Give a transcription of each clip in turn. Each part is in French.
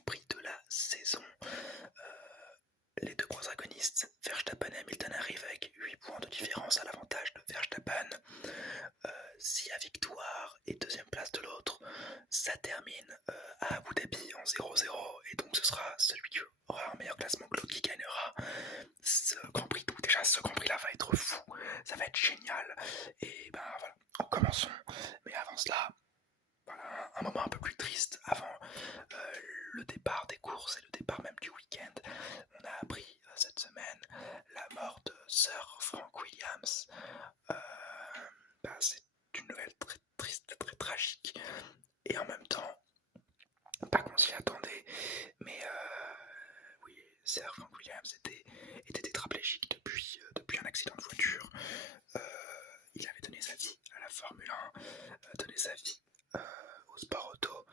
Grand Prix de la saison. Les deux protagonistes, Verstappen et Hamilton, arrivent avec 8 points de différence à l'avantage de Verstappen. S'il y a victoire et deuxième place de l'autre, ça termine à Abu Dhabi en 0-0, et donc ce sera celui qui aura un meilleur classement que l'autre qui gagnera ce Grand Prix. Donc déjà ce Grand Prix là va être fou, ça va être génial, et ben voilà, commençons. Mais avant cela, voilà, un moment un peu plus triste avant le départ des courses et le départ même du week-end. On a appris cette semaine la mort de Sir Frank Williams. C'est une nouvelle très triste, très tragique, et en même temps, pas qu'on s'y attendait, mais oui, Sir Frank Williams était tétraplégique depuis un accident de voiture. Il avait donné sa vie à la Formule 1, donné sa vie au sport auto,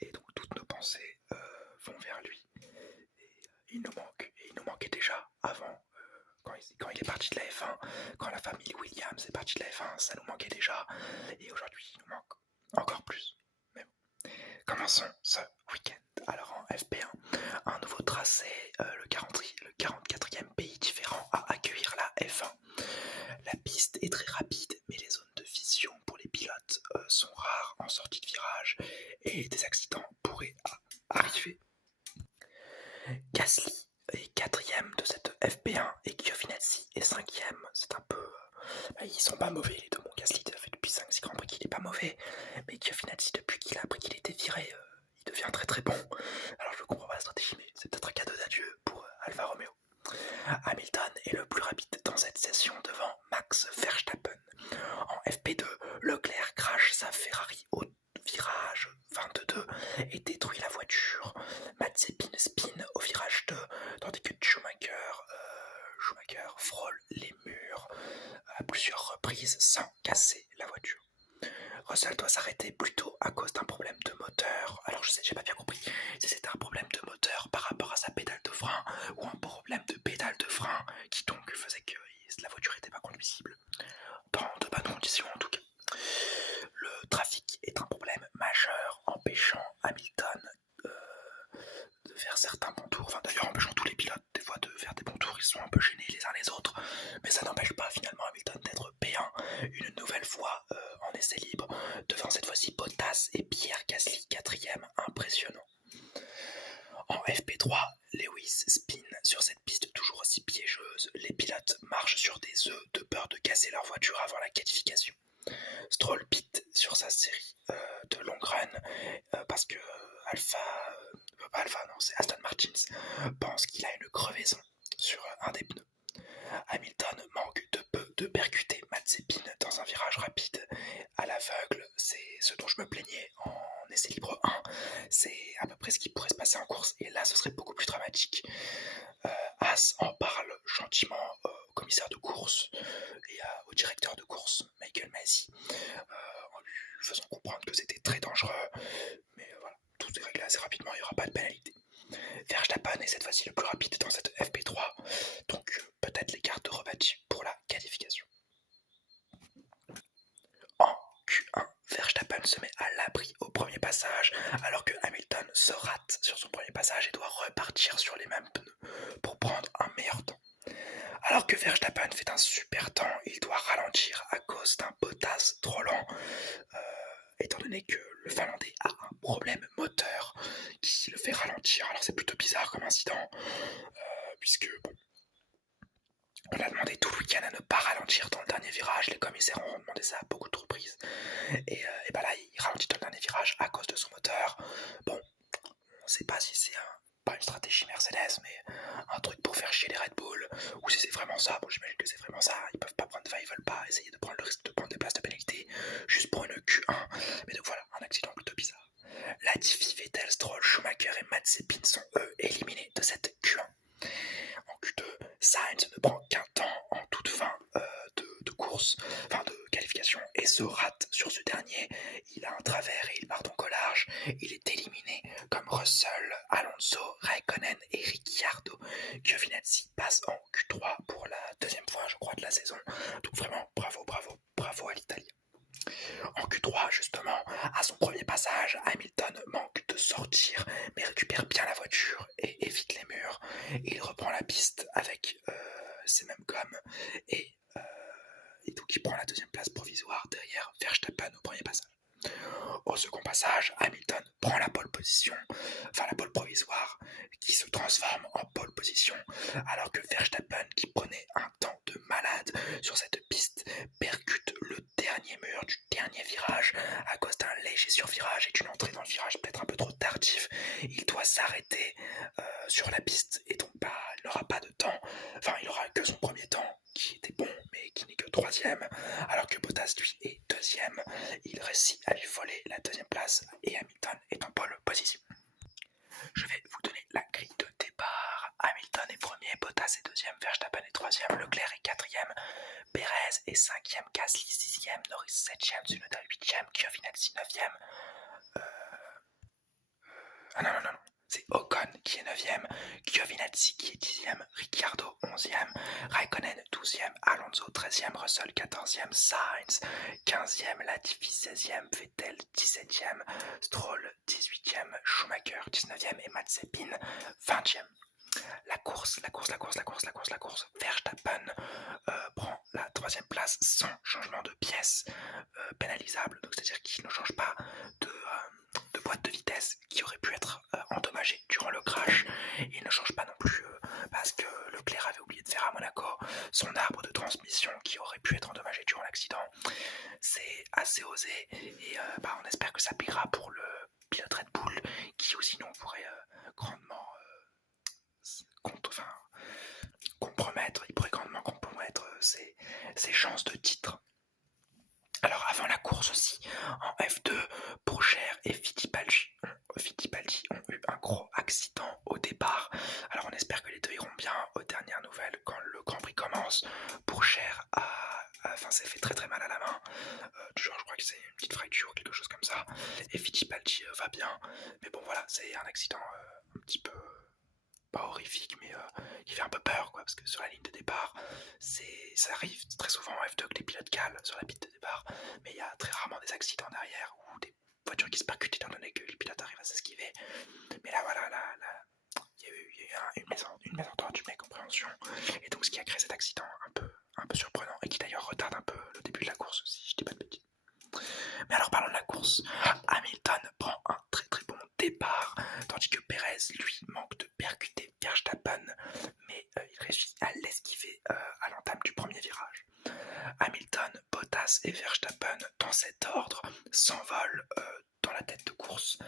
et donc toutes nos pensées vont vers lui. Et il nous manque, et il nous manquait déjà avant. Quand il est parti de la F1, quand la famille Williams est partie de la F1, ça nous manquait déjà, et aujourd'hui il nous manque encore plus. Mais bon. Commençons ce week-end. Alors en FP1, un nouveau tracé, le 44e pays différent à accueillir la F1. La piste est très rapide, mais les zones de vision pour les pilotes sont rares en sortie de virage, et des accidents pourraient arriver. Gasly est 4ème de cette FP1 et Giovinazzi est 5ème. C'est un peu... ils sont pas mauvais les deux. Bon, Gasly, ça fait depuis 5-6 Grands Prix qu'il est pas mauvais, mais Giovinazzi, depuis qu'il a appris qu'il était viré, il devient très très bon. Alors je comprends pas la stratégie, mais c'est peut-être un cadeau d'adieu pour Alfa Romeo. Hamilton est le plus rapide dans cette session devant Max Verstappen. En FP2, Leclerc crache sa Ferrari au virage 22 et détruit la voiture. Mazepin spin au virage 2, tandis que Schumacher frôle les murs à plusieurs reprises sans casser la voiture. Russell doit s'arrêter plutôt à cause d'un problème de moteur. Alors j'ai pas bien compris si c'était un problème de moteur par rapport à sa pédale de frein, ou un problème de pédale de frein qui donc faisait que la voiture n'était pas conduisible. Dans de bonnes conditions en tout cas. Le trafic est un problème majeur, empêchant Hamilton de faire certains bons tours, enfin d'ailleurs empêchant tous les pilotes des fois de faire des bons tours. Ils sont un peu gênés les uns les autres, mais ça n'empêche pas finalement Hamilton d'être P1 une nouvelle fois en essai libre, devant cette fois-ci Bottas et Pierre Gasly 4ème, impressionnant. En FP3, Lewis spin sur cette piste toujours aussi piégeuse. Les pilotes marchent sur des œufs de peur de casser leur voiture avant la qualification. Stroll pit sur sa série de long run parce que c'est Aston Martin pense qu'il a une crevaison sur un des pneus. Hamilton manque de peu de percuter Mazepin dans un virage rapide à l'aveugle. C'est ce dont je me plaignais en essai libre 1. C'est à peu près ce qui pourrait se passer en course, et là ce serait beaucoup plus dramatique. Haas en parle gentiment au commissaire de course et au directeur de course, Michael Masi, en lui faisant comprendre que c'était très dangereux. Mais voilà, tout est réglé assez rapidement, il n'y aura pas de pénalité. Verstappen est cette fois-ci le plus rapide dans cette FP3, donc peut-être les cartes rebâties pour la qualification. En Q1, Verstappen se met à l'abri au premier passage, alors que Hamilton se rate sur son premier passage et doit repartir sur les mêmes pneus pour prendre un meilleur temps. Alors que Verstappen fait un super temps, il doit ralentir à cause d'un Bottas trop lent, étant donné que le Finlandais a un problème moteur qui le fait ralentir. Alors c'est plutôt bizarre comme incident, puisque bon, on a demandé tout le week-end à ne pas ralentir dans le dernier virage. Les commissaires ont demandé ça à beaucoup de reprises, et ben là il ralentit dans le dernier virage à cause de son moteur. Bon, on sait pas si c'est pas une stratégie Mercedes, mais un truc pour faire chier les Red Bull, ou si c'est vraiment ça. Bon, j'imagine que c'est vraiment ça. Ils peuvent pas prendre, ils veulent pas essayer de prendre le risque de prendre des places de pénalité juste pour une Q1. Mais donc voilà, un accident plutôt bizarre. Latifi, Vettel, Stroll, Schumacher et Mazepin sont eux éliminés de cette Q1. En Q2, Sainz ne prend qu'un temps en toute fin de course, enfin de qualification, et se rate sur ce dernier. Il a un travers et il part donc au large. Il est éliminé comme Russell, Alonso, Raikkonen et Ricciardo. Giovinazzi passe en Q3 pour la deuxième fois, je crois, de la saison. Donc vraiment, bravo à l'Italie. En Q3, justement, à son premier passage, Hamilton manque de sortir, mais mais récupère bien la voiture et évite les murs. Et il reprend la piste avec ses mêmes gommes et donc il prend la deuxième place provisoire derrière Verstappen au premier passage. Au second passage, Hamilton prend la pole position, enfin la pole provisoire, qui se transforme en pole position, alors que Verstappen, qui prenait un temps de malade sur cette piste, percute le dernier mur du dernier virage à cause d'un léger survirage et d'une entrée dans le virage peut-être un peu trop tardive. Il doit s'arrêter sur la piste et donc il n'aura pas de temps, enfin il n'aura que son premier temps qui était bon mais qui n'est que troisième, alors que Bottas lui est deuxième. Il réussit à lui voler la deuxième place et Hamilton est en pole position. Je vais vous donner la grille de départ. Hamilton est premier, Bottas est deuxième, Verstappen est troisième, Leclerc est quatrième, Perez est cinquième, Gasly sixième, Norris septième, Tsunoda huitième, Giovinazzi neuvième. Non. C'est Ocon qui est 9ème, Giovinazzi qui est 10ème, Ricciardo 11ème, Raikkonen 12ème, Alonso 13ème, Russell 14ème, Sainz 15ème, Latifi 16ème, Vettel 17ème, Stroll 18ème, Schumacher 19ème et Mazepin 20ème. La course. Verstappen prend la troisième place sans changement de pièce pénalisable, donc c'est-à-dire qu'il ne change pas de boîte de vitesse qui aurait pu être endommagée durant le crash. Il ne change pas non plus parce que Leclerc avait oublié de faire à Monaco son arbre de transmission qui aurait pu être endommagé durant l'accident. C'est assez osé et on espère que ça paiera pour le pilote Red Bull qui ou sinon pourrait grandement compromettre ses chances de titre. Alors avant la course aussi, en F2, Pourchaire et Fittipaldi ont eu un gros accident au départ. Alors on espère que les deux iront bien. Aux dernières nouvelles, quand le Grand Prix commence, Pourchaire s'est fait très très mal à la main. Je crois que c'est une petite fracture ou quelque chose comme ça. Et Fittipaldi va bien. Mais bon voilà, c'est un accident un petit peu pas horrifique, mais qui fait un peu peur, quoi, parce que sur la ligne de départ, ça arrive très souvent en F2 que les pilotes calent sur la piste de départ, mais il y a très rarement des accidents derrière ou des voitures qui se percutent étant donné que les pilotes arrivent à s'esquiver. Mais là, voilà, il y a eu une mésentente, une mécompréhension, et donc ce qui a créé cet accident un peu surprenant, et qui d'ailleurs retarde un peu le début de la course, si je dis pas de bêtises. Mais alors parlons de la course. Hamilton prend un très très bon départ, tandis que Perez, lui, manque de percuter Verstappen, mais il réussit à l'esquiver à l'entame du premier virage. Hamilton, Bottas et Verstappen, dans cet ordre, s'envolent dans la tête de course,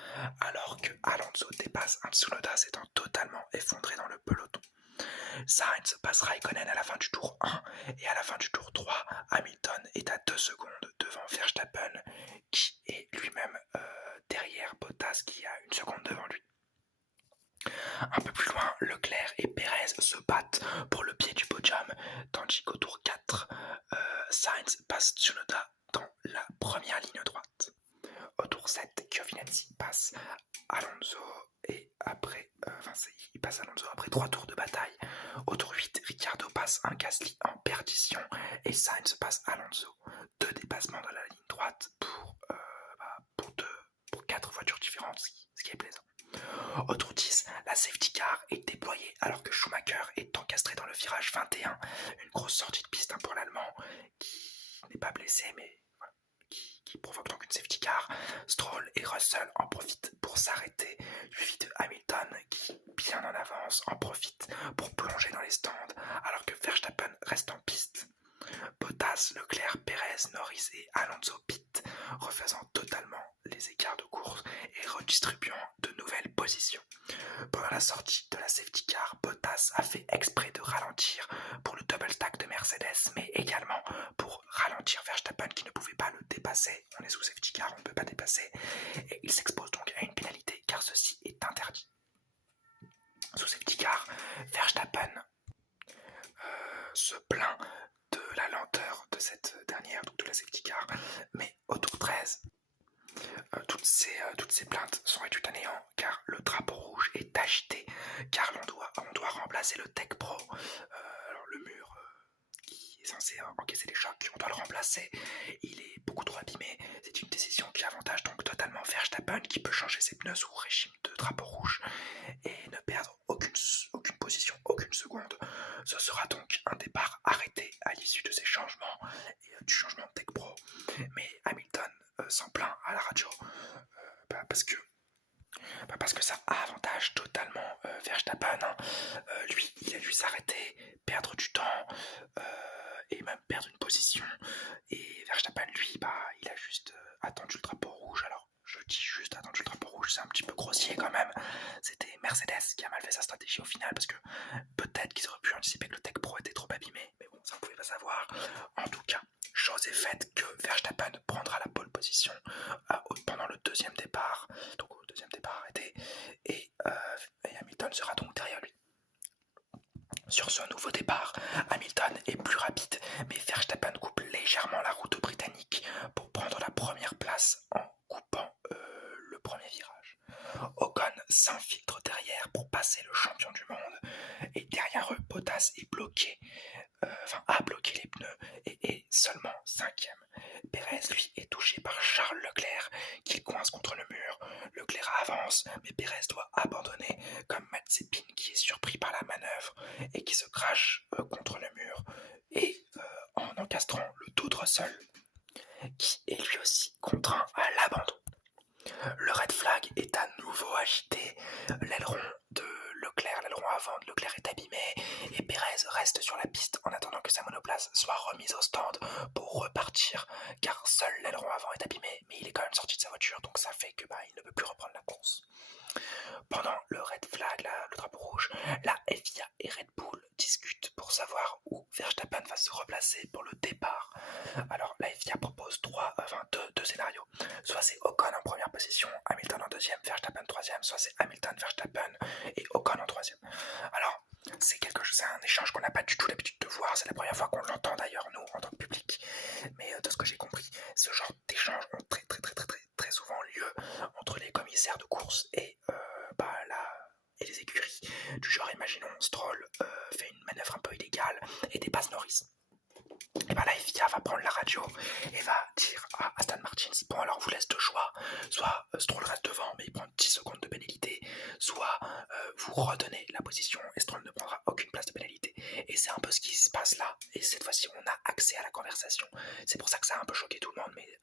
alors que Alonso dépasse un Tsunoda s'étant totalement effondré dans le peloton. Sainz passe Raikkonen à la fin du tour 1 et à la fin du tour 3, Hamilton est à 2 secondes devant Verstappen qui est lui-même derrière Bottas qui a 1 seconde devant lui. Un peu plus loin, Leclerc et Perez se battent pour le pied du podium, tandis qu'au tour 4, Sainz passe Tsunoda dans la première ligne droite. Au tour 7, Giovinazzi passe Alonso et après, il passe Alonso après 3 tours de bataille. Au tour 8, Ricciardo passe un Gasly en perdition et Sainz passe Alonso. 2 dépassements dans la ligne droite pour 4 voitures différentes, ce qui est plaisant. Au tour 10, la safety car est déployée alors que Schumacher est encastré dans le virage 21. Une grosse sortie de piste pour l'Allemand qui n'est pas blessé mais voilà, qui provoque donc une safety car. Stroll et Russell en profitent pour s'arrêter, suivi de Hamilton qui, bien en avance, en profite pour plonger dans les stands alors que Verstappen reste en piste. Bottas, Leclerc, Perez, Norris et Alonso pittent, refaisant totalement les écarts de course et redistribuant de nouvelles positions. Pendant la sortie de la safety car, Bottas a fait exprès de ralentir pour le double stack de Mercedes, mais également pour ralentir Verstappen qui ne pouvait pas le dépasser. On est sous safety car, on ne peut pas dépasser, et il s'expose donc à une pénalité car ceci est interdit. Sous safety car, Verstappen se plaint de la lenteur de cette dernière, donc de la safety car, mais au tour 13, toutes ces plaintes sont réduites à néant car le drapeau rouge est agité, car on doit remplacer le Tech Pro, alors le mur qui est censé encaisser les chocs, on doit le remplacer, il est beaucoup trop abîmé, c'est une décision qui avantage donc totalement Verstappen qui peut changer ses pneus sous régime de le drapeau rouge et ne perdre aucune position, aucune seconde. Ce sera donc un départ arrêté à l'issue de ces changements et du changement de Tech Pro. Mais Hamilton s'en plaint à la radio parce que ça avantage totalement Verstappen. Hein. Lui, il a dû s'arrêter, perdre du temps et même perdre une position. Et Verstappen, lui, il a juste attendu le drapeau rouge. Alors, je dis juste attendu le drapeau rouge, c'est un petit peu grossier quand même. C'était Mercedes qui a mal fait sa stratégie au final parce que peut-être qu'ils auraient pu anticiper que le Tech Pro était trop abîmé. Mais bon, ça on pouvait pas savoir. En tout cas, chose est faite que Verstappen prendra la pole position pendant le deuxième départ. Donc au deuxième départ arrêté. Et Hamilton sera donc derrière lui. Sur ce nouveau départ, Hamilton est plus rapide, mais Verstappen coupe légèrement la route aux Britanniques pour prendre la première place en coupant le premier virage. Ocon s'infiltre derrière pour passer le champion du monde, et derrière eux, Bottas est bloqué, a bloqué les pneus et est seulement 5e. Perez, lui, est touché par Charles Leclerc qui coince contre le mur. Leclerc avance, mais Perez doit abandonner, comme Mazepin qui est surpris par la manœuvre et qui se crache contre le mur, et en encastrant le dos de Russell, qui est lui aussi contraint à l'abandon. Le red flag est à nouveau agité, l'aileron de Leclerc, l'aileron avant de Leclerc est abîmé et Perez reste sur la piste en attendant que sa monoplace soit remise au stand pour repartir, car seul l'aileron avant est abîmé, mais il est quand même sorti de sa voiture, donc ça fait que il ne peut plus reprendre la course. Pendant le red flag, le drapeau rouge, la FIA et Red Bull discutent pour savoir où Verstappen va se replacer pour le départ. Alors la FIA propose deux scénarios. Soit c'est Ocon en première position, Hamilton en deuxième, Verstappen troisième, soit c'est Hamilton, Verstappen et Ocon en troisième. Alors c'est un échange qu'on n'a pas du tout l'habitude de voir, c'est la première fois qu'on l'entend d'ailleurs nous en tant que public. Mais de ce que j'ai compris, ce genre d'échanges ont très souvent lieu entre les commissaires de course et les écuries. Du genre, imaginons Stroll fait une manœuvre un peu illégale et dépasse Norris. Et la FIA va prendre la radio et va dire à Aston Martin, bon alors on vous laisse deux choix, soit Stroll reste devant mais il prend 10 secondes de pénalité, soit vous redonnez la position et Stroll ne prendra aucune place de pénalité. Et c'est un peu ce qui se passe là, et cette fois-ci on a accès à la conversation. C'est pour ça que ça a un peu choqué tout le monde, mais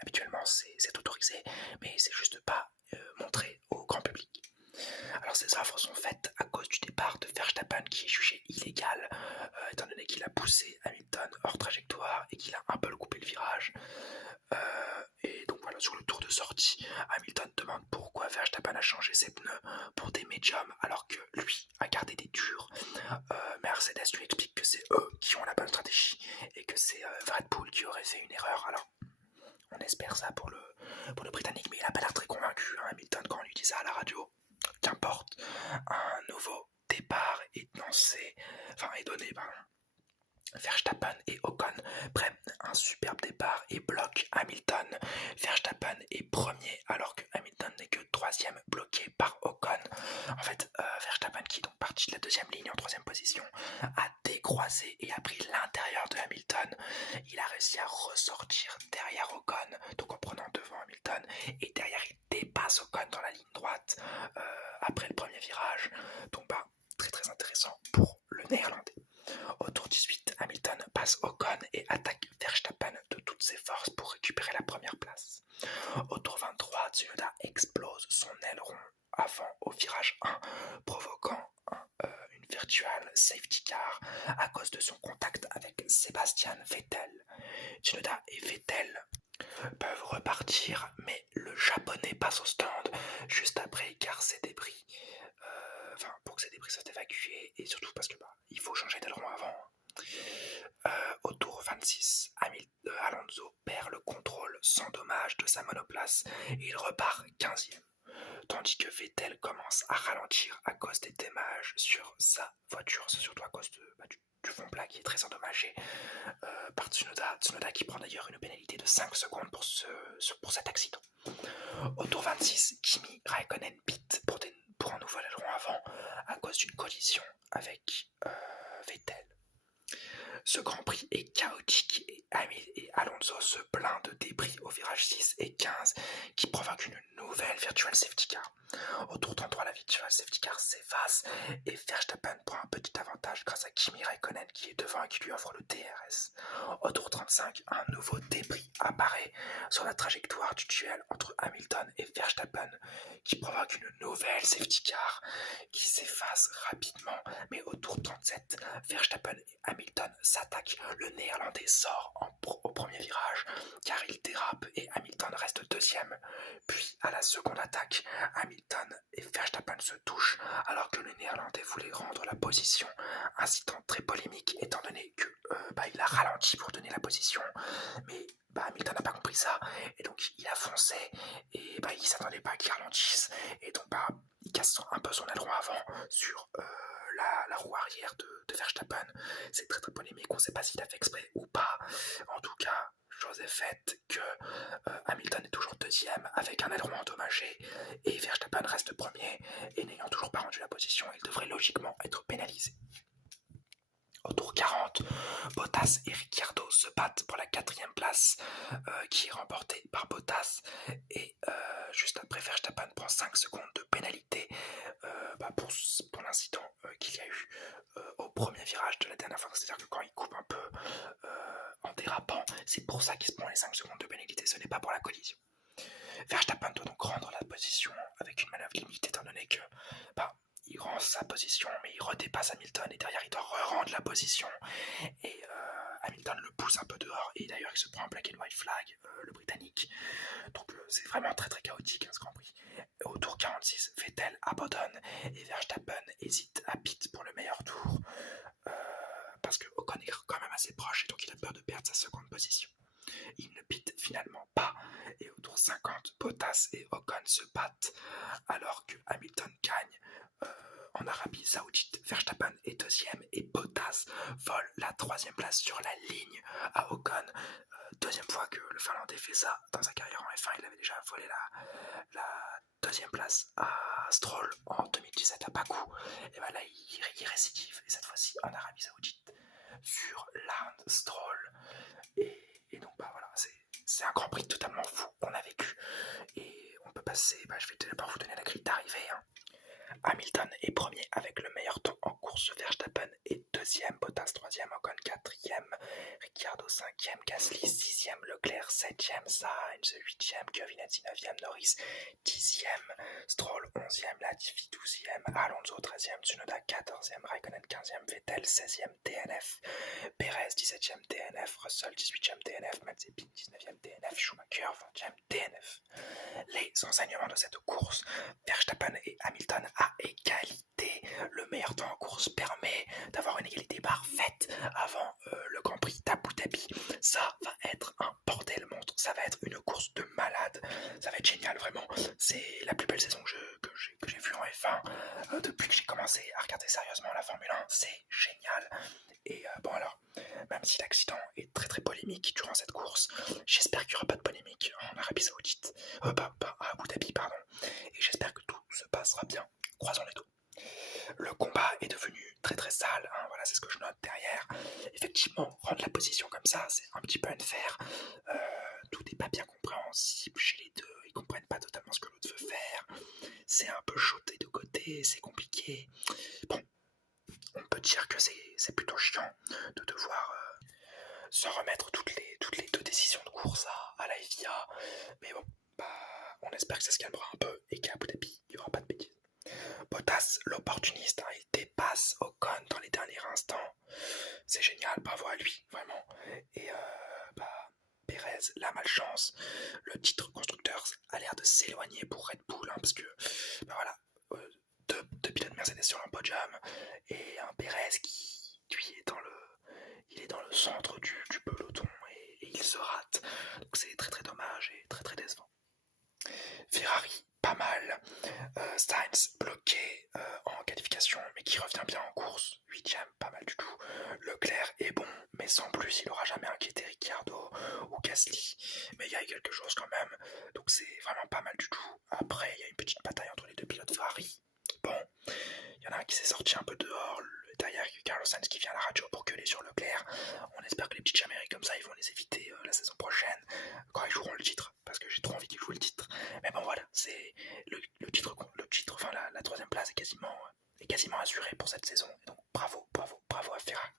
habituellement c'est autorisé, mais c'est juste pas montré au grand public. Alors ces offres sont faites à cause du départ de Verstappen qui est jugé illégal étant donné qu'il a poussé Hamilton hors trajectoire et qu'il a un peu coupé le virage. Et donc voilà, sur le tour de sortie, Hamilton demande pourquoi Verstappen a changé ses pneus pour des médiums alors que lui a gardé des durs. Mercedes lui explique que c'est eux qui ont la bonne stratégie et que c'est Red Bull qui aurait fait une erreur. Alors on espère ça pour le Britannique, mais il n'a pas l'air très convaincu, hein, Hamilton, quand on lui dit ça à la radio. Qu'importe, un nouveau départ est donné. Verstappen et Ocon prennent un superbe départ et bloquent Hamilton. Verstappen est premier alors que Hamilton n'est que troisième, bloqué par Ocon. En fait, Verstappen, qui est donc parti de la deuxième ligne en troisième position, a décroisé et a pris l'intérieur de Hamilton. Il a réussi à ressortir derrière Ocon, donc en prenant devant Hamilton, et derrière il dépasse Ocon dans la ligne droite après le premier virage. Donc très intéressant pour le néerlandais. Au tour 18, Hamilton passe Ocon et attaque Verstappen de toutes ses forces pour récupérer la première place. Au tour 23, Tsunoda explose son aileron avant au virage 1, provoquant une virtual safety car à cause de son contact avec Sebastian Vettel. Tsunoda et Vettel peuvent repartir, mais le japonais passe au stand juste après car ses débris pour que ces débris soient évacués et surtout parce que il faut changer d'aileron avant. Au tour 26, Alonso perd le contrôle sans dommage de sa monoplace et il repart 15e, tandis que Vettel commence à ralentir à cause des dommages sur sa voiture, c'est surtout à cause du fond plat qui est très endommagé par Tsunoda qui prend d'ailleurs une pénalité de 5 secondes pour cet accident. Au tour 26, Kimi Raikkonen pit pour un nouvel aileron avant à cause d'une collision avec Vettel. Ce Grand Prix est chaotique et Alonso se plaint de débris au virage 6 et 15 qui provoquent une nouvelle virtual safety car. Au tour 33, la virtual safety car s'efface et Verstappen prend un petit avantage grâce à Kimi Raikkonen qui est devant et qui lui offre le DRS. Au tour 35, un nouveau débris apparaît sur la trajectoire du duel entre Hamilton et Verstappen qui provoque une nouvelle safety car qui s'efface rapidement. Mais au tour 37, Verstappen et Hamilton s'attaquent. Le néerlandais sort au premier virage car il dérape et Hamilton reste deuxième. Puis à la seconde attaque, Hamilton et Verstappen se touchent alors que le néerlandais voulait rendre la position. Incident très polémique étant donné que il a ralenti pour donner la position, mais Hamilton n'a pas compris ça et donc il a foncé et il s'attendait pas qu'il ralentisse et donc il casse un peu son aileron avant sur la roue arrière de Verstappen. C'est très très polémique, on ne sait pas s'il a fait exprès ou pas. En tout cas, chose est faite que Hamilton est toujours deuxième avec un aileron endommagé et Verstappen reste premier et n'ayant toujours pas rendu la position, il devrait logiquement être pénalisé. Au tour 40, Bottas et Ricciardo se battent pour la 4e place qui est remportée par Bottas et juste après Verstappen prend 5 secondes de pénalité pour l'incident qu'il y a eu au premier virage de la dernière fois, c'est-à-dire que quand il coupe un peu en dérapant, c'est pour ça qu'il se prend les 5 secondes de pénalité, ce n'est pas pour la collision. Verstappen doit donc rendre la position avec une manœuvre limite étant donné que il rend sa position mais il redépasse Hamilton et derrière il doit re-rendre la position et Hamilton le pousse un peu dehors et d'ailleurs il se prend un black and white flag, le britannique, donc c'est vraiment très très chaotique ce Grand Prix. Au tour 46, Vettel abandonne et Verstappen hésite à pit pour le meilleur tour parce que Ocon est quand même assez proche et donc il a peur de perdre sa seconde position. Il ne pit finalement pas et au tour 50, Bottas et Ocon se battent alors que Hamilton gagne en Arabie Saoudite. Verstappen est deuxième et Bottas vole la 3e place sur la ligne à Ocon. Deuxième fois que le Finlandais fait ça dans sa carrière en F1, il avait déjà volé la 2e place à Stroll en 2017 à Bakou. Et là il récidive et cette fois-ci en Arabie Saoudite sur Lance Stroll. Et donc voilà, c'est un Grand Prix totalement fou qu'on a vécu. Et on peut passer, je vais d'abord vous donner la grille d'arrivée. Hamilton est premier avec le meilleur temps en course, Verstappen est deuxième, Bottas troisième, Ocon quatrième, Ricciardo cinquième, Gasly sixième, Leclerc septième, Sainz huitième, Giovinazzi neuvième, Norris dixième, Stroll onzième, Latifi douzième, Alonso treizième, Tsunoda quatorzième, Raikkonen quinzième, Vettel seizième, DNF, Perez 17ème DNF, Russell 18ème DNF, Mazepin 19ème DNF, Schumacher 20ème DNF. Les enseignements de cette course, Verstappen et Hamilton à égalité. Le meilleur temps en course permet d'avoir une égalité parfaite avant le Grand Prix d'Abu Dhabi. Ça va être un bordel monstre, ça va être une course de malade, ça va être génial vraiment. C'est la plus belle saison que j'ai vue en F1 depuis que j'ai commencé à regarder sérieusement la Formule 1, c'est génial. Et alors, même si l'accident est très très polémique durant cette course, j'espère qu'il n'y aura pas de polémique en Arabie Saoudite, à Abu Dhabi, pardon, et j'espère que tout se passera bien, croisons les doigts. Le combat est devenu très très sale, voilà, c'est ce que je note derrière. Effectivement, rendre la position comme ça, c'est un petit peu unfair, tout n'est pas bien compréhensible chez les deux, ils comprennent pas totalement ce que l'autre veut faire, c'est un peu chaud des deux côtés, c'est compliqué. Bon, on peut dire que c'est plutôt chiant de devoir se remettre toutes les 2 décisions de course à la FIA, mais bon, on espère que ça se calmera un peu et qu'à Abu Dhabi, il n'y aura pas de bêtises. Bottas, l'opportuniste, il dépasse Ocon dans les derniers instants, c'est génial, bravo à lui, vraiment, et Perez, la malchance, le titre constructeur a l'air de s'éloigner pour Red Bull, parce que, voilà, deux pilotes Mercedes sur le podium et un Perez qui lui est dans le centre du peloton et il se rate, donc c'est très très dommage et très très décevant. Ferrari pas mal, Sainz bloqué en qualification mais qui revient bien en course, 8ème, pas mal du tout. Leclerc est bon mais sans plus, il n'aura jamais inquiété Ricciardo ou Gasly, mais il y a quelque chose quand même, donc c'est vraiment pas mal du tout. Après il y a une petite bataille entre les deux pilotes Ferrari. Bon, il y en a un qui s'est sorti un peu dehors, le derrière Carlos Sainz qui vient à la radio pour gueuler sur Leclerc. On espère que les petites chamailleries comme ça, ils vont les éviter la saison prochaine, quand ils joueront le titre, parce que j'ai trop envie qu'ils jouent le titre. Mais bon voilà, c'est le titre, enfin la troisième place est quasiment assurée pour cette saison. Donc bravo à Ferrari.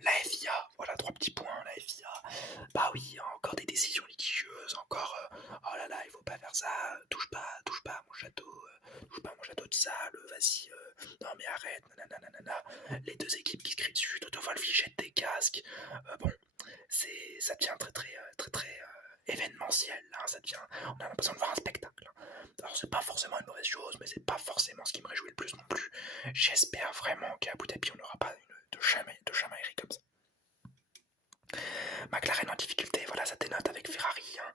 La FIA, voilà 3 petits points, la FIA. Bah oui, encore des décisions litigieuses, encore oh là là, il faut pas faire ça, touche pas à mon château, touche pas à mon château de sable, vas-y, non mais arrête, nanana. Les deux équipes qui se crient dessus, Toto Wolff il jette des casques, bon, ça devient très événementiel, hein, on a l'impression de voir un spectacle. Alors c'est pas forcément une mauvaise chose, mais c'est pas forcément ce qui me réjouit le plus non plus. J'espère vraiment qu'à Abu Dhabi on n'aura pas de chamaillerie comme ça. McLaren en difficulté, voilà, ça dénote avec Ferrari. Hein.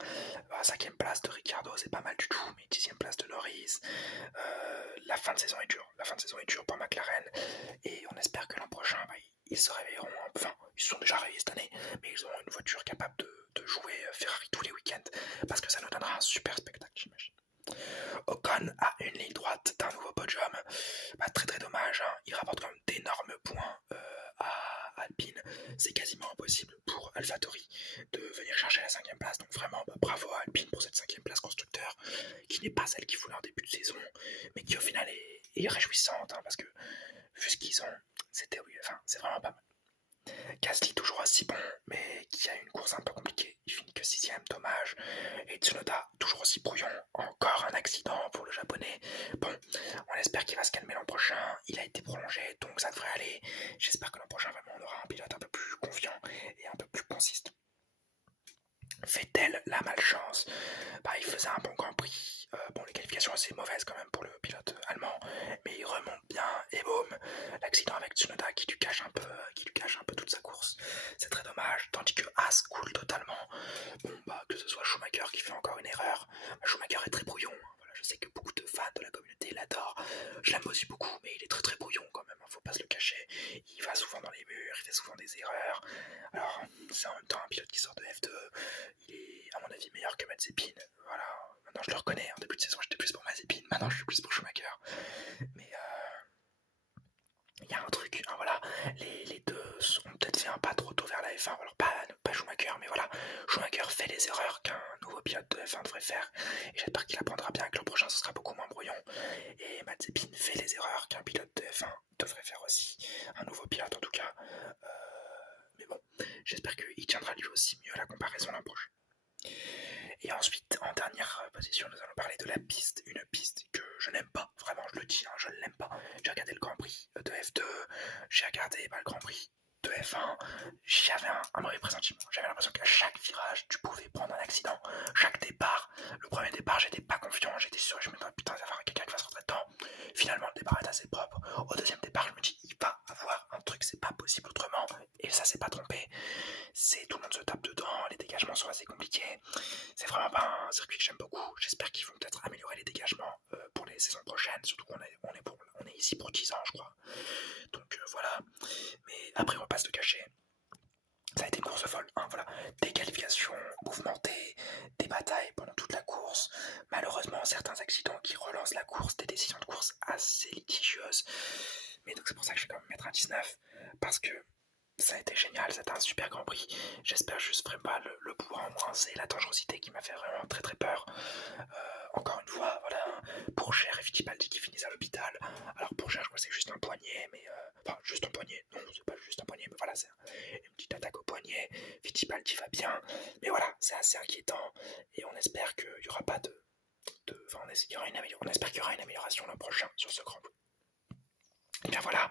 5ème place de Ricciardo, c'est pas mal du tout, mais 10ème place de Norris. La fin de saison est dure pour McLaren. Et on espère que l'an prochain, ils se réveilleront. Enfin, ils se sont déjà réveillés cette année, mais ils auront une voiture capable de jouer Ferrari tous les week-ends. Parce que ça nous donnera un super spectacle, j'imagine. Ocon a une ligne droite d'un nouveau podium. Très dommage, hein. Il rapporte quand même d'énormes points à Alpine. C'est quasiment impossible pour AlphaTauri de venir chercher la 5ème place. Donc vraiment, bravo à Alpine pour cette 5ème place constructeur, qui n'est pas celle qu'il voulait en début de saison, mais qui au final est réjouissante, hein, parce que vu ce qu'ils ont, c'est vraiment pas mal. Gasly toujours aussi bon, mais qui a une course un peu compliquée. Il finit que 6ème, dommage. Et Tsunoda toujours aussi brouillon. Encore un accident pour le japonais. Bon, on espère qu'il va se calmer l'an prochain. Il a été prolongé, donc ça devrait aller. J'espère que l'an prochain, vraiment, on aura un pilote un peu plus confiant et un peu plus consistant. Fait-elle la malchance? Il faisait un bon Grand Prix. Les qualifications assez mauvaises quand même pour le pilote allemand, mais il remonte bien et boum, l'accident avec Tsunoda qui lui cache un peu toute sa course. C'est très dommage, tandis que Haas coule totalement. Que ce soit Schumacher qui fait encore une erreur. Schumacher est très brouillon. Voilà, je sais que beaucoup de fans de la communauté l'adorent. Je l'aime aussi beaucoup, mais il est très brouillon quand même. Faut pas se le cacher. Il va souvent dans les murs, il fait souvent des erreurs. Alors, c'est en même temps un pilote qui sort de F2. Il est, à mon avis, meilleur que Mazepin. Voilà. Maintenant, je le reconnais. En début de saison, j'étais plus pour Mazepin. Maintenant, je suis plus pour Schumacher. Mais il y a un truc. Hein, voilà. Les deux ont peut-être fait un pas trop tôt vers la F1. Alors, pas Schumacher, mais voilà. Schumacher fait les erreurs qu'un nouveau pilote de F1 devrait faire. Et j'espère qu'il apprendra bien que l'an prochain, ce sera beaucoup moins brouillon. Et Mazepin fait les erreurs qu'un pilote de F1 devrait faire aussi. Un nouveau pilote, en tout cas. Mais bon, j'espère qu'il tiendra lui aussi mieux la comparaison l'an prochain. Et ensuite, en dernière position, nous allons parler de la piste. Une piste que je n'aime pas, vraiment, je le dis, hein, je ne l'aime pas. J'ai regardé le Grand Prix de F2, j'ai regardé le Grand Prix de F1, j'avais un mauvais pressentiment. J'avais l'impression qu'à chaque virage, tu pouvais prendre un accident. Chaque départ, le premier départ, j'étais pas confiant, j'étais sûr, je me disais putain, il va y avoir quelqu'un qui va se rentrer dedans. Finalement, le départ est assez propre. Au deuxième départ, je me dis, il va avoir un truc, c'est pas possible autrement. Et ça s'est pas trompé. Tout le monde se tape dedans, les dégagements sont assez compliqués. C'est vraiment pas un circuit que j'aime beaucoup. J'espère qu'ils vont peut-être améliorer les dégagements pour les saisons prochaines, surtout qu'on est ici pour 10 ans, je crois. Donc voilà. Mais après, on va pas se le cacher. Ça a été une course folle, hein, voilà. Des qualifications mouvementées, des batailles pendant toute la course. Malheureusement, certains accidents qui relancent la course, des décisions de course assez litigieuses. Mais donc c'est pour ça que je vais quand même mettre un 19, parce que ça a été génial, c'était un super Grand Prix. J'espère juste vraiment le pouvoir en moins, c'est la dangerosité qui m'a fait vraiment très peur. Encore une fois, voilà, Pourchaire et Fittipaldi qui finissent à l'hôpital. Alors Pourchaire, je crois que c'est juste un poignet, mais enfin juste un poignet. Non, c'est pas juste un poignet, mais voilà, c'est une petite attaque au poignet. Fittipaldi va bien, mais voilà, c'est assez inquiétant. Et on espère qu'il n'y aura pas on espère qu'il y aura une amélioration l'an prochain sur ce Grand Prix. Et bien voilà,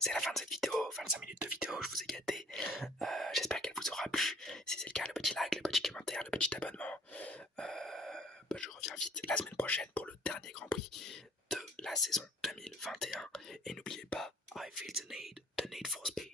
c'est la fin de cette vidéo, 25 minutes de vidéo, je vous ai gâté. J'espère qu'elle vous aura plu. Si c'est le cas, le petit like, le petit commentaire, le petit abonnement. Je reviens vite la semaine prochaine pour le dernier Grand Prix de la saison 2021. Et n'oubliez pas, I feel the need for speed.